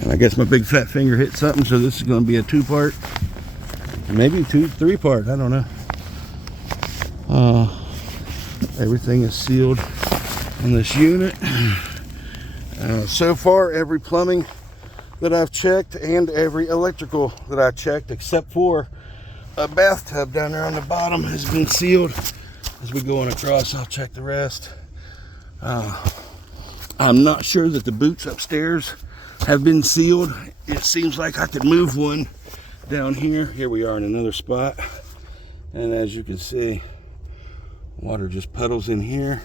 And I guess my big fat finger hit something, so this is going to be a 2-part, maybe 3-part, I don't know. Everything is sealed on this unit. So far, every plumbing that I've checked and every electrical that I checked, except for a bathtub down there on the bottom, has been sealed. As we go on across, I'll check the rest. I'm not sure that the boots upstairs have been sealed. It seems like I could move one down here. Here we are in another spot. And as you can see, water just puddles in here.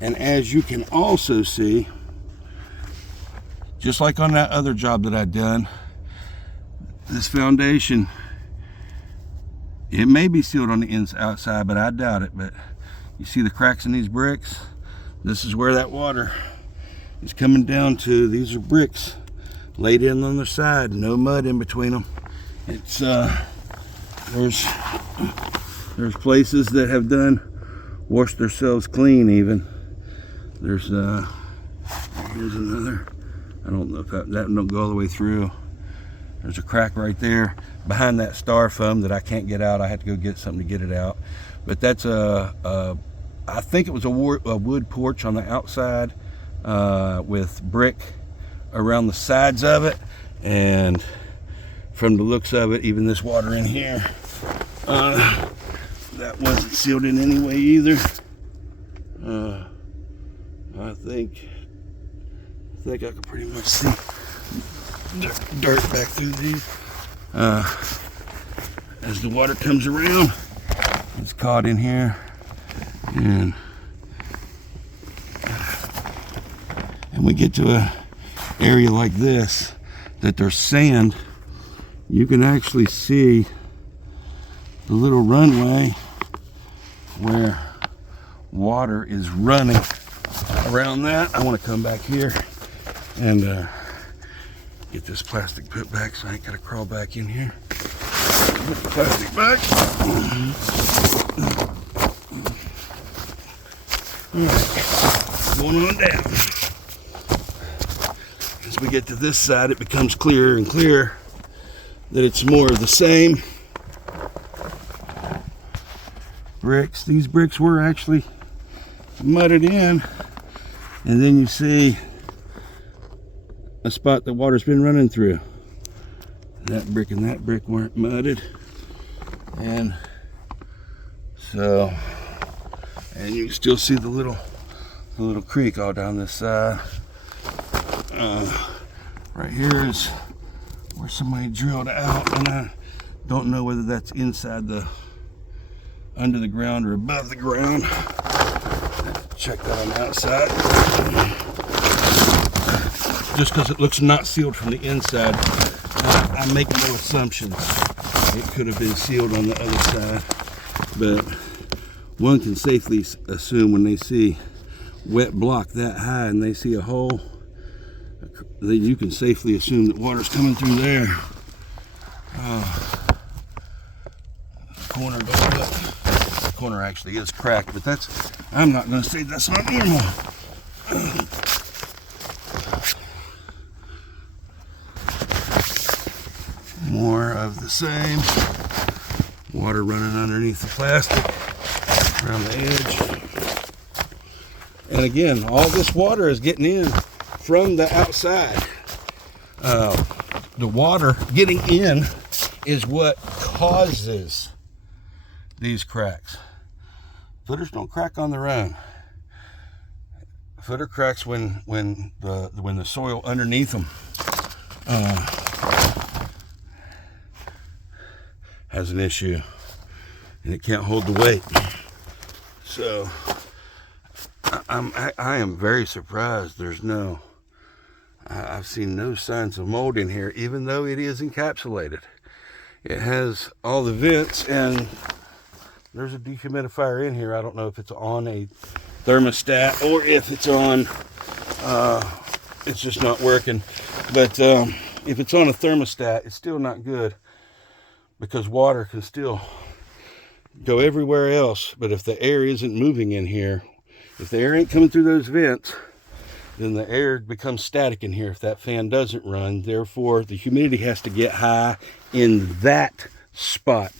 And as you can also see, just like on that other job that I'd done, this foundation, it may be sealed on the outside, but I doubt it. But you see the cracks in these bricks? This is where that water is coming down to. These are bricks laid in on the side, no mud in between them. It's there's places that have washed themselves clean even. There's here's another. I don't know if that don't go all the way through. There's a crack right there behind that styrofoam that I can't get out. I had to go get something to get it out. But that's I think it was a wood porch on the outside with brick around the sides of it. And from the looks of it, even this water in here, that wasn't sealed in any way either. I think I can pretty much see dirt back through these. As the water comes around, it's caught in here, and we get to a area like this that there's sand. You can actually see the little runway where water is running around that. I want to come back here and get this plastic put back so I ain't got to crawl back in here. Put the plastic back. Alright, going on down. As we get to this side, it becomes clearer and clearer that it's more of the same. Bricks. These bricks were actually mudded in. And then you see a spot that water's been running through. That brick and that brick weren't mudded. And so, and you can still see the little creek all down this side. Right here is where somebody drilled out, and I don't know whether that's inside under the ground or above the ground. Check that on the outside. Just because it looks not sealed from the inside, I make no assumptions. It could have been sealed on the other side, but one can safely assume when they see wet block that high and they see a hole, then you can safely assume that water's coming through there. Corner goes up. The corner actually is cracked, but I'm not going to say that's not normal. More of the same. Water running underneath the plastic around the edge. And again, all this water is getting in from the outside. The water getting in is what causes these cracks. Footers don't crack on their own. Footer cracks when the soil underneath them has an issue and it can't hold the weight. So I am very surprised I've seen no signs of mold in here, even though it is encapsulated. It has all the vents, and there's a dehumidifier in here. I don't know if it's on a thermostat or if it's on, it's just not working. But if it's on a thermostat, it's still not good, because water can still go everywhere else. But if the air isn't moving in here, if the air ain't coming through those vents, then the air becomes static in here if that fan doesn't run. Therefore, the humidity has to get high in that spot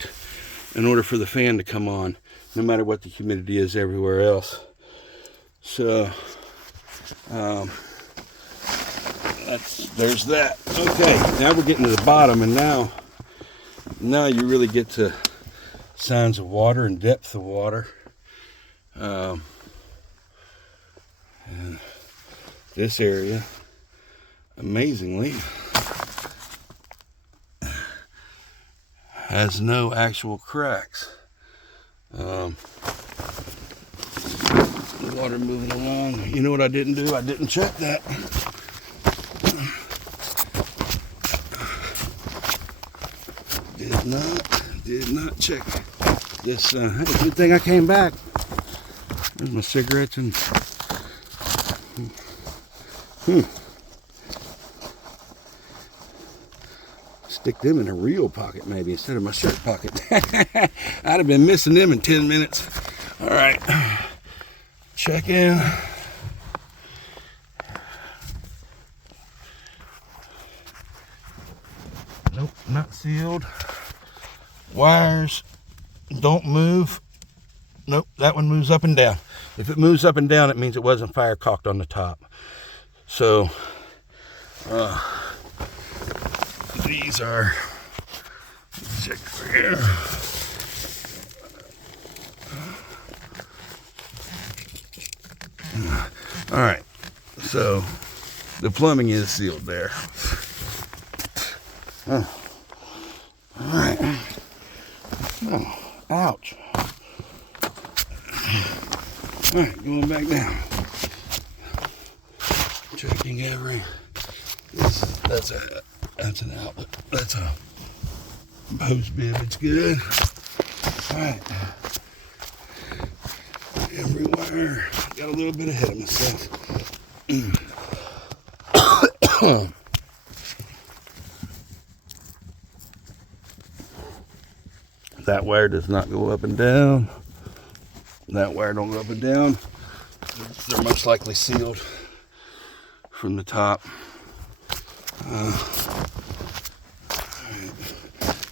in order for the fan to come on, no matter what the humidity is everywhere else. So there's that. Okay, now we're getting to the bottom, and now you really get to signs of water and depth of water. And this area, amazingly, has no actual cracks. The water moving along. You know what I didn't do? I didn't check that. Did not check this. Hey, good thing I came back. There's my cigarettes and stick them in a real pocket maybe instead of my shirt pocket. I'd have been missing them in 10 minutes. All right, check in. Nope, not sealed. Wires don't move. Nope, that one moves up and down. If it moves up and down, it means it wasn't fire caulked on the top. So these are, check over here. All right, so the plumbing is sealed there. All right. Oh, ouch. All right, going back down. Checking every. That's an outlet. That's a hose bib. It's good. All right. Every wire. Got a little bit ahead of myself. That wire does not go up and down. That wire don't go up and down. They're most likely sealed from the top.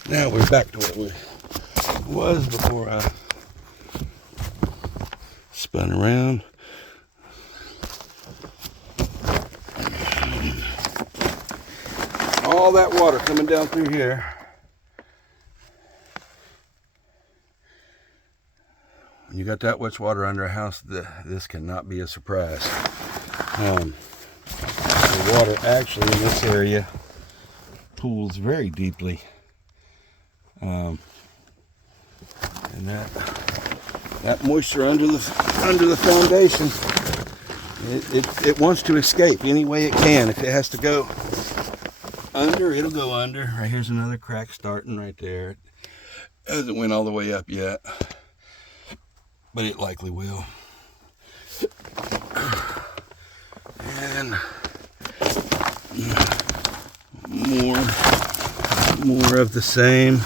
Now we're back to what we was before I spun around. All that water coming down through here. When you got that much water under a house, this cannot be a surprise. The water actually in this area pools very deeply. And that moisture under the foundation, it wants to escape any way it can. If it has to go under, it'll go under. Right here's another crack starting right there. It hasn't went all the way up yet, but it likely will. And more of the same.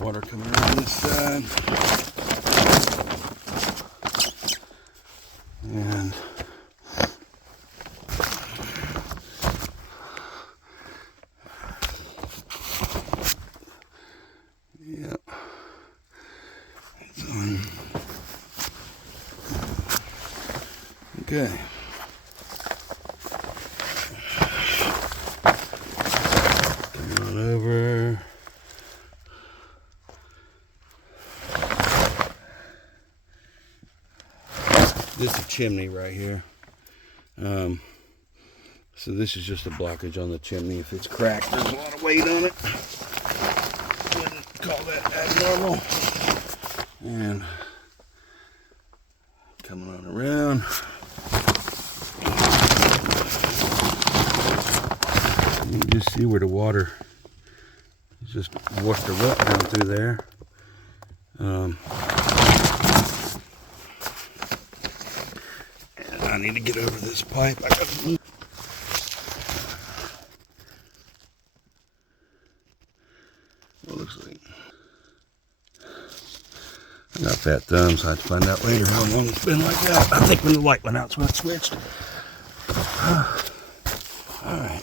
Water coming around this side. And yeah. Okay. Come on over. This is a chimney right here. So this is just a blockage on the chimney. If it's cracked, there's a lot of weight on it. Wouldn't call that abnormal. And coming on around. You can just see where the water is just washed a rut down through there. And I need to get over this pipe. I got to what looks like fat thumbs. I have to find out later how long it's been like that. I think when the light went out, it's when it switched. Alright.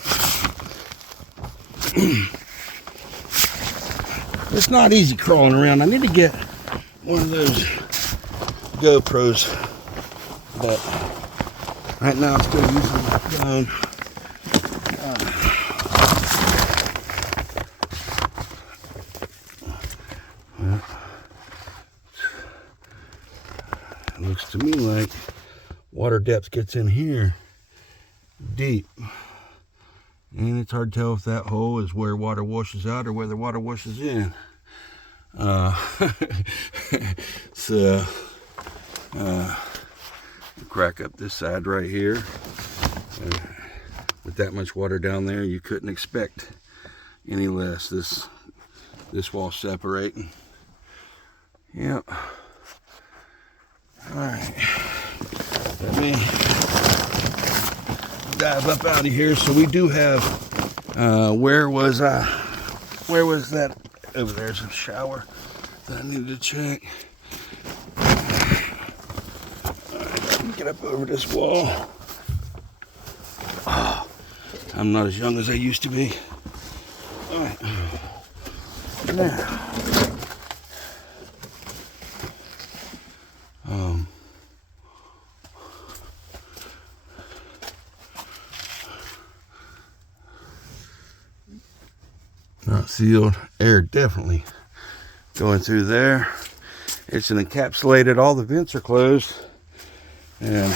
It's not easy crawling around. I need to get one of those GoPros, but right now I'm still using my phone. It looks to me like water depth gets in here deep, and it's hard to tell if that hole is where water washes out or where the water washes in. So crack up this side right here. With that much water down there, you couldn't expect any less. This wall separating. Yep. All right. Let me dive up out of here. So we do have. Where was that? Over there's a shower that I needed to check. Alright, let me get up over this wall. Oh, I'm not as young as I used to be. Alright. Now. Not sealed. Air definitely going through there. It's an encapsulated, all the vents are closed, and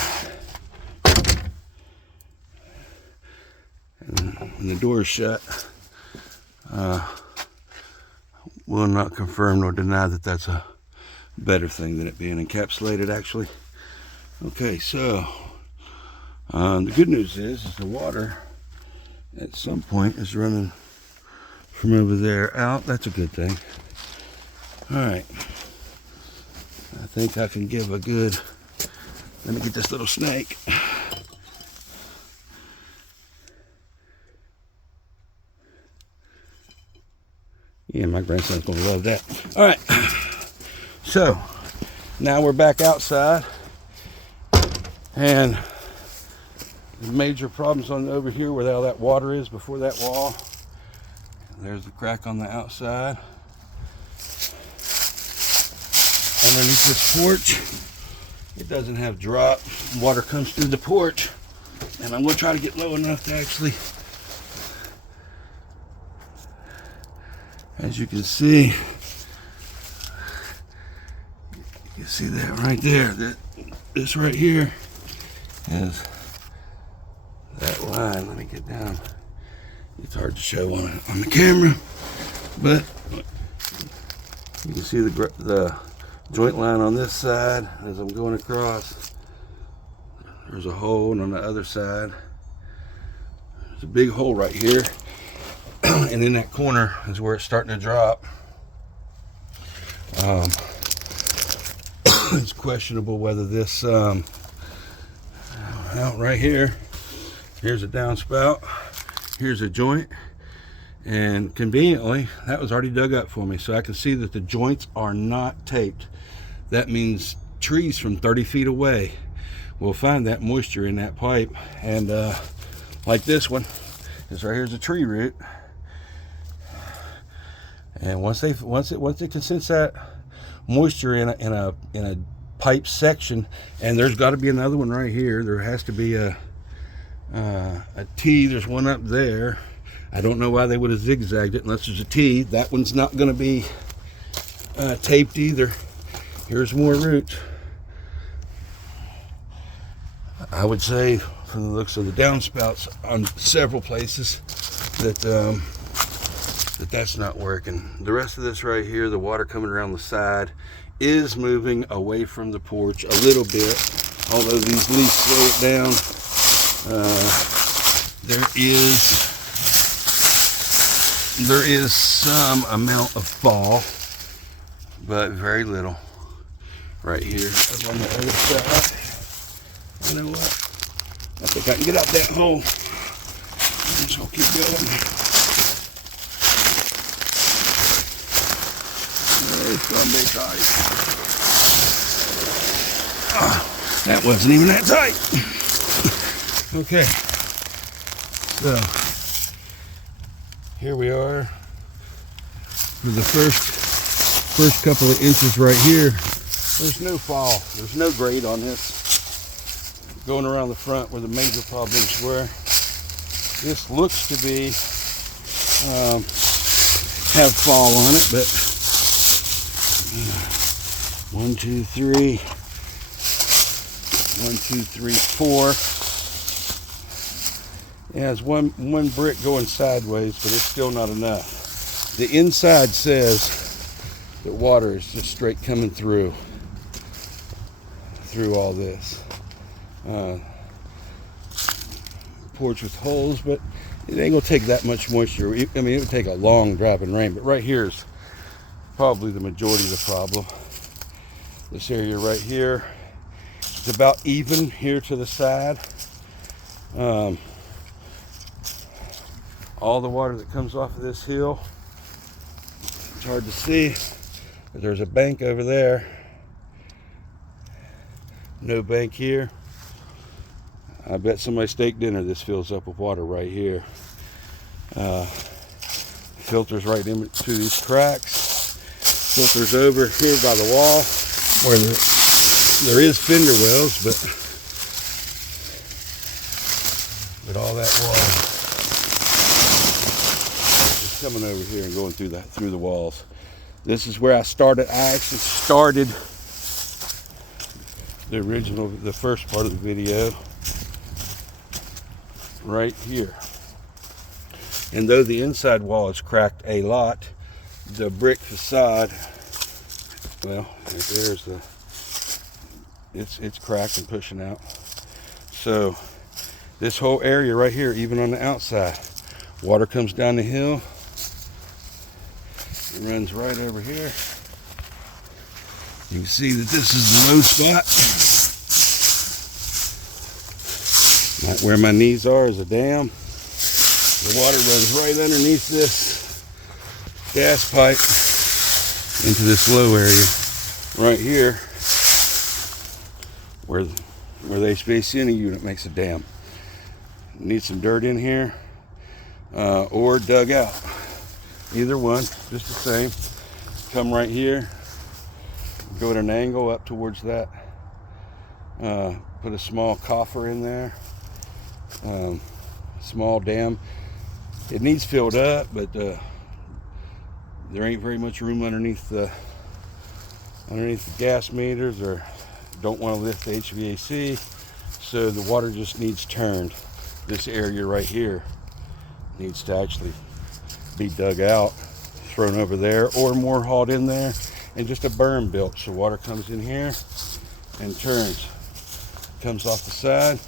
when the door is shut, will not confirm nor deny that that's a better thing than it being encapsulated, actually. Okay, so the good news is the water at some point is running from over there out. That's a good thing. All right, I think I can give a good, let me get this little snake. Yeah, my grandson's gonna love that. All right, so now we're back outside, and the major problems on over here where all that water is before that wall. There's the crack on the outside. Underneath this porch, it doesn't have drop. Water comes through the porch, and I'm going to try to get low enough to actually, as you can see, you can see that right there. This right here is that line. Let me get down. It's hard to show on the camera, but you can see the joint line on this side as I'm going across. There's a hole, and on the other side there's a big hole right here, and in that corner is where it's starting to drop. It's questionable whether this out right here, here's a downspout, here's a joint, and conveniently that was already dug up for me, so I can see that the joints are not taped. That means trees from 30 feet away will find that moisture in that pipe, and like this one is right here's a tree root, and once it can sense that moisture in a pipe section, and there's got to be another one right here. There has to be a T. There's one up there. I don't know why they would have zigzagged it unless there's a T. That one's not going to be taped either. Here's more roots. I would say, from the looks of the downspouts on several places, that that's not working. The rest of this right here, the water coming around the side, is moving away from the porch a little bit. Although these leaves slow it down, there is some amount of fall, but very little. Right here, up on the other side. You know what? I think I can get out that hole. I'm just gonna keep going. It's gonna be tight. That wasn't even that tight. Okay, so here we are for the first couple of inches right here. There's no fall, there's no grade on this. Going around the front where the major problems were. This looks to be have fall on it, but 1, 2, 3. 1, 2, 3, 4. It has one brick going sideways, but it's still not enough. The inside says that water is just straight coming through all this. Porch with holes, but it ain't gonna take that much moisture. I mean, it would take a long drop in rain, but right here is probably the majority of the problem. This area right here. It's about even here to the side. All the water that comes off of this hill, it's hard to see, but there's a bank over there. No bank here. I bet somebody steak dinner this fills up with water right here. Filters right into these cracks. Filters over here by the wall where there is fender wells, but all that water is coming over here and going through the walls. This is where I started. I actually started the first part of the video right here. And though the inside wall is cracked a lot, the brick facade, well, there's the, it's cracked and pushing out. So this whole area right here, even on the outside, water comes down the hill and runs right over here. You can see that this is the low spot. Right where my knees are is a dam. The water runs right underneath this gas pipe into this low area right here where the HVAC unit makes a dam. Need some dirt in here or dug out. Either one, just the same. Come right here, go at an angle up towards that. Put a small coffer in there. Small dam. It needs filled up, but there ain't very much room underneath the gas meters, or don't want to lift the HVAC, so the water just needs turned. This area right here needs to actually be dug out, thrown over there, or more hauled in there, and just a berm built so water comes in here and turns. Comes off the side.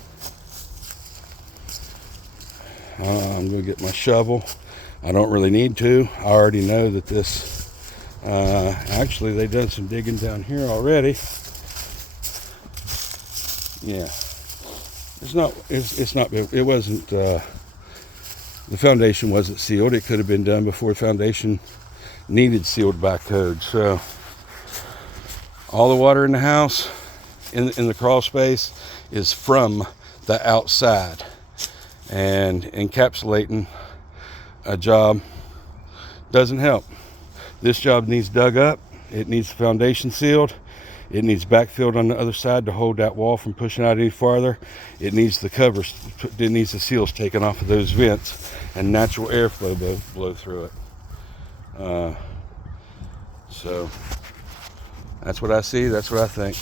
I'm going to get my shovel. I don't really need to. I already know that this, actually they've done some digging down here already. Yeah. It wasn't, the foundation wasn't sealed. It could have been done before the foundation needed sealed by code. So all the water in the house, in the crawl space, is from the outside. And encapsulating a job doesn't help. This job needs dug up. It needs the foundation sealed. It needs backfilled on the other side to hold that wall from pushing out any farther. It needs the covers, it needs the seals taken off of those vents and natural airflow blow through it. So that's what I see, that's what I think.